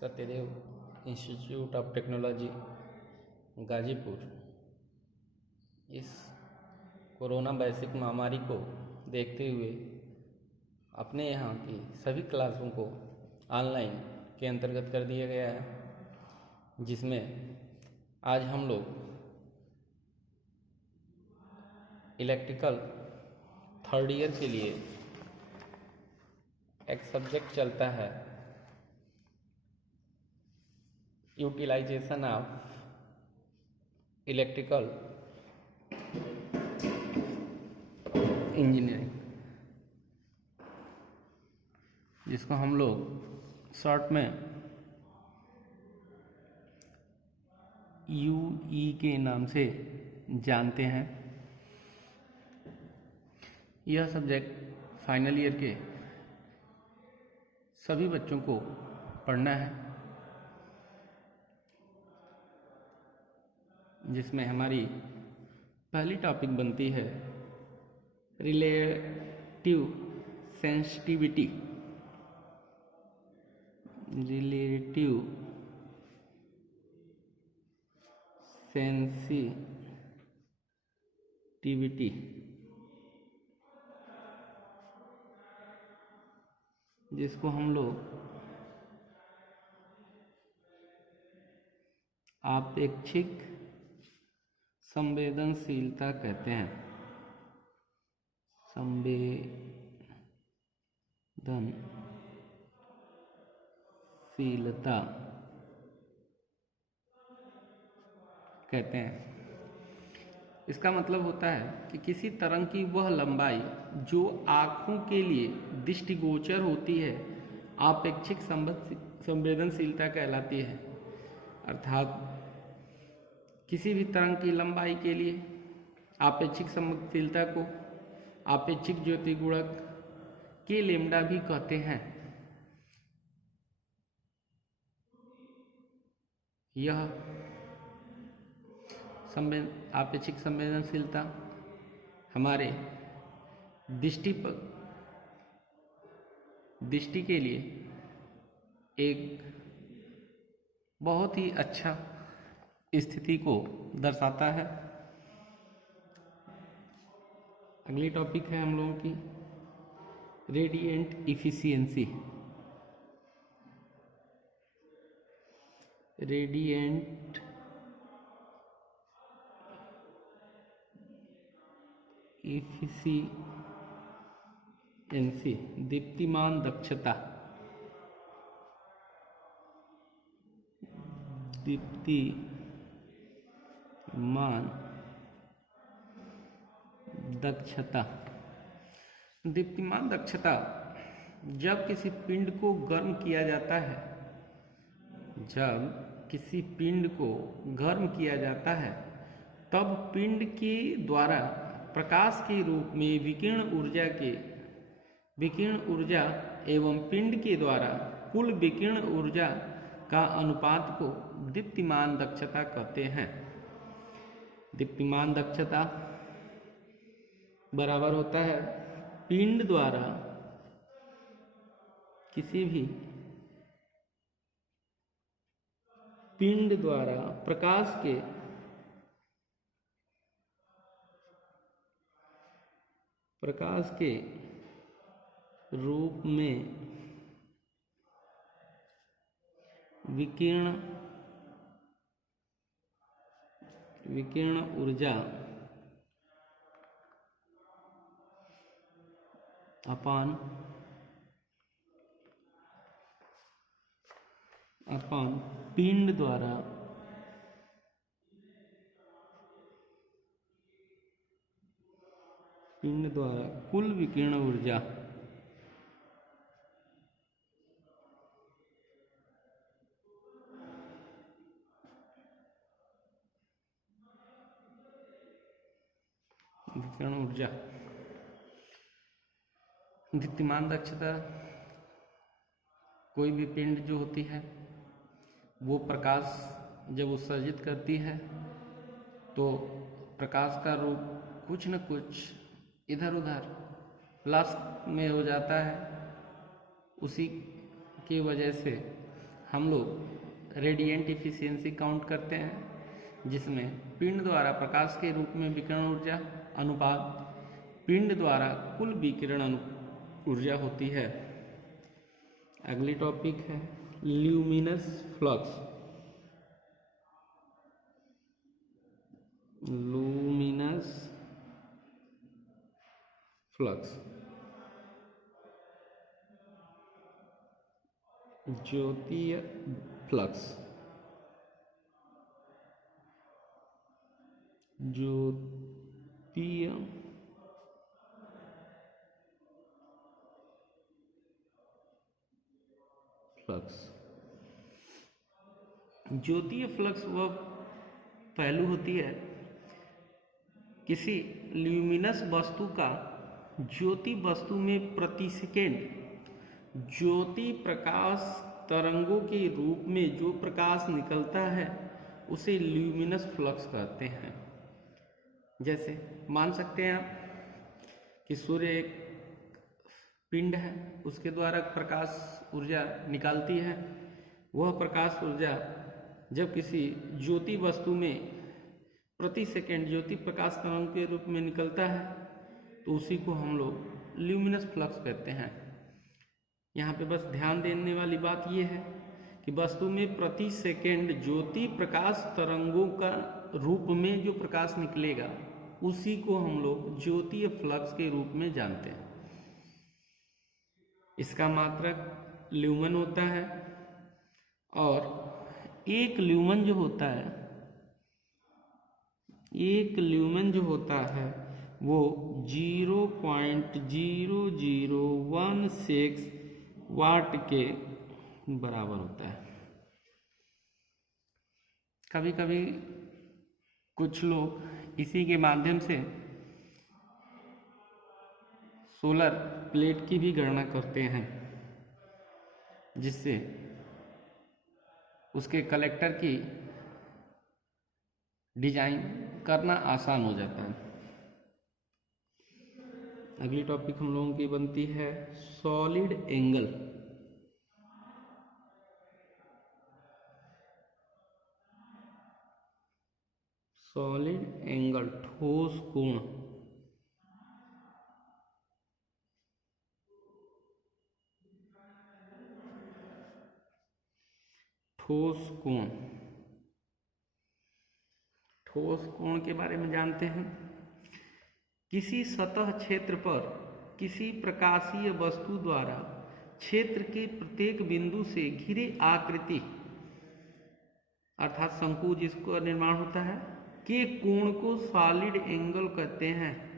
Satyadev institute of technology Ghazipur इस corona वैश्विक महामारी को देखते हुए अपने यहाँ की सभी क्लासों को ऑनलाइन के अंतर्गत कर दिया गया है, जिसमें आज हम लोग इलेक्ट्रिकल थर्ड ईयर के लिए एक सब्जेक्ट चलता है यूटिलाइजेशन ऑफ इलेक्ट्रिकल इंजीनियरिंग, जिसको हम लोग शॉर्ट में यूई के नाम से जानते हैं। यह सब्जेक्ट फाइनल ईयर के सभी बच्चों को पढ़ना है, जिसमें हमारी पहली टॉपिक बनती है रिलेटिव सेंसिटिविटी। रिलेटिव सेंसिटिविटी जिसको हम लोग आपेक्षिक संवेदनशीलता कहते हैं। संवेदनशीलता कहते हैं। इसका मतलब होता है कि किसी तरंग की वह लंबाई जो आँखों के लिए दृष्टिगोचर होती है आपेक्षिक संवेदनशीलता कहलाती है। अर्थात किसी भी तरंग की लंबाई के लिए आपेक्षिक संवेदनशीलता को आपेक्षिक ज्योति गुणक के लेम्डा भी कहते हैं। यह आपेक्षिक संवेदनशीलता हमारे दृष्टि के लिए एक बहुत ही अच्छा स्थिति को दर्शाता है। अगली टॉपिक है हम लोगों की रेडिएंट इफिशियंसी। रेडिएंट इफिशियंसी दीप्तिमान दक्षता। दीप्तिमान दक्षता। दीप्तिमान दक्षता जब किसी पिंड को गर्म किया जाता है, तब पिंड के द्वारा प्रकाश के रूप में विकिरण ऊर्जा एवं पिंड के द्वारा कुल विकिरण ऊर्जा का अनुपात को दीप्तिमान दक्षता कहते हैं। दीप्तिमान दक्षता बराबर होता है पिंड द्वारा प्रकाश के रूप में विकिरण ऊर्जा अपान पिंड द्वारा कुल विकिरण ऊर्जा दीप्तिमान दक्षता कोई भी पिंड जो होती है वो प्रकाश जब उत्सर्जित करती है तो प्रकाश का रूप कुछ न कुछ इधर उधर प्लस में हो जाता है। उसी की वजह से हम लोग रेडिएंट इफिशियंसी काउंट करते हैं, जिसमें पिंड द्वारा प्रकाश के रूप में विकिरण ऊर्जा अनुपात पिंड द्वारा कुल विकिरण ऊर्जा होती है। अगली टॉपिक है ल्यूमिनस फ्लक्स। लुमिनस फ्लक्स ज्योतीय फ्लक्स। ज्योतीय फ्लक्स। ज्योतीय फ्लक्स वह पहलू होती है किसी ल्यूमिनस वस्तु का ज्योति वस्तु में प्रति सेकेंड ज्योति प्रकाश तरंगों के रूप में जो प्रकाश निकलता है उसे ल्यूमिनस फ्लक्स कहते हैं। जैसे मान सकते हैं आप कि सूर्य एक पिंड है, उसके द्वारा प्रकाश ऊर्जा निकालती है। वह प्रकाश ऊर्जा जब किसी ज्योति वस्तु में प्रति सेकेंड ज्योति प्रकाश तरंग के रूप में निकलता है तो उसी को हम लोग ल्यूमिनस फ्लक्स कहते हैं। यहाँ पे बस ध्यान देने वाली बात यह है कि वस्तु में प्रति सेकेंड ज्योति प्रकाश तरंगों का रूप में जो प्रकाश निकलेगा उसी को हम लोग ज्योतीय फ्लक्स के रूप में जानते हैं। इसका मात्रक ल्यूमन होता है और एक ल्यूमन जो होता है वो 0.0016 वाट के बराबर होता है। कभी कभी कुछ लोग इसी के माध्यम से सोलर प्लेट की भी गणना करते हैं, जिससे उसके कलेक्टर की डिजाइन करना आसान हो जाता है। अगली टॉपिक हम लोगों की बनती है सॉलिड एंगल। सॉलिड एंगल ठोस कोण। ठोस कोण। ठोस कोण के बारे में जानते हैं। किसी सतह क्षेत्र पर किसी प्रकाशीय वस्तु द्वारा क्षेत्र के प्रत्येक बिंदु से घिरे आकृति अर्थात शंकु जिसका निर्माण होता है के कोण को सॉलिड एंगल कहते हैं।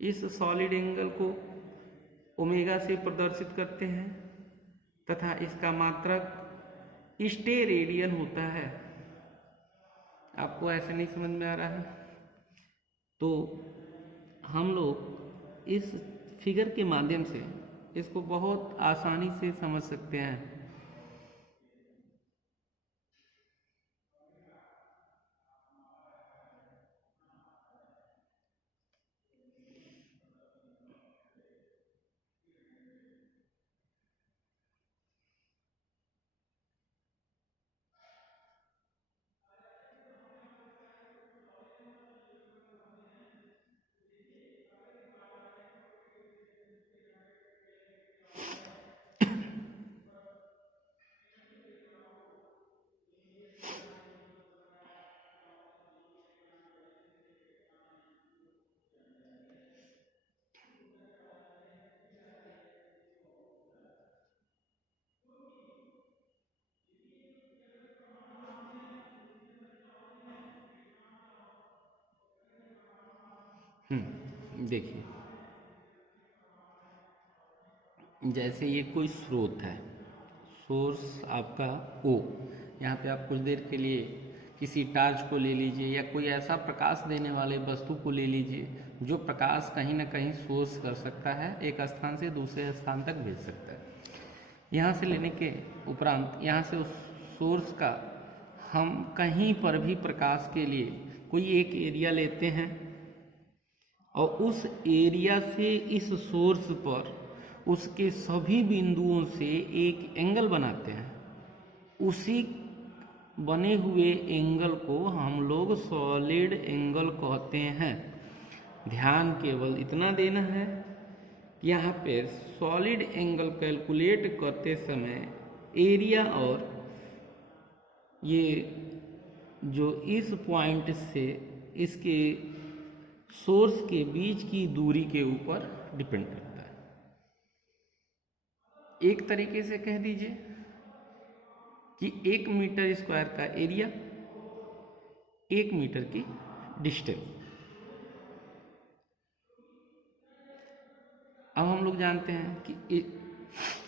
इस सॉलिड एंगल को ओमेगा से प्रदर्शित करते हैं तथा इसका मात्रक स्टेरेडियन होता है। आपको ऐसे नहीं समझ में आ रहा है तो हम लोग इस फिगर के माध्यम से इसको बहुत आसानी से समझ सकते हैं। देखिए, जैसे ये कोई स्रोत है, सोर्स आपका O, यहाँ पे आप कुछ देर के लिए किसी टार्च को ले लीजिए या कोई ऐसा प्रकाश देने वाले वस्तु को ले लीजिए जो प्रकाश कहीं ना कहीं सोर्स कर सकता है, एक स्थान से दूसरे स्थान तक भेज सकता है। यहाँ से लेने के उपरांत यहाँ से उस सोर्स का हम कहीं पर भी प्रकाश के लिए कोई एक एरिया लेते हैं और उस एरिया से इस सोर्स पर उसके सभी बिंदुओं से एक एंगल बनाते हैं। उसी बने हुए एंगल को हम लोग सॉलिड एंगल कहते हैं। ध्यान केवल इतना देना है कि यहाँ पे सॉलिड एंगल कैलकुलेट करते समय एरिया और ये जो इस पॉइंट से इसके सोर्स के बीच की दूरी के ऊपर डिपेंड करता है। एक तरीके से कह दीजिए कि 1 मीटर स्क्वायर का एरिया, 1 मीटर की डिस्टेंस। अब हम लोग जानते हैं कि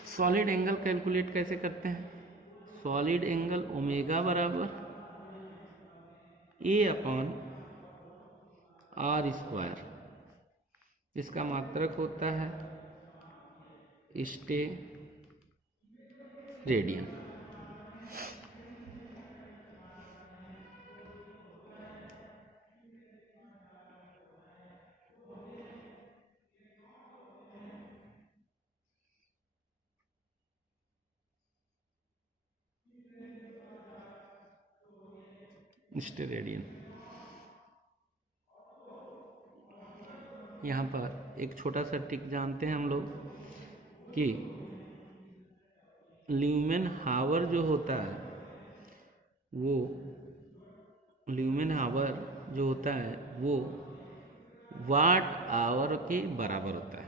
सॉलिड एंगल कैलकुलेट कैसे करते हैं। सॉलिड एंगल ओमेगा बराबर ए अपॉन आर स्क्वायर, जिसका मात्रक होता है स्टे रेडियन। Stay radian. यहाँ पर एक छोटा सा टिक जानते हैं हम लोग कि ल्यूमेन हावर जो होता है वो वाट आवर के बराबर होता है।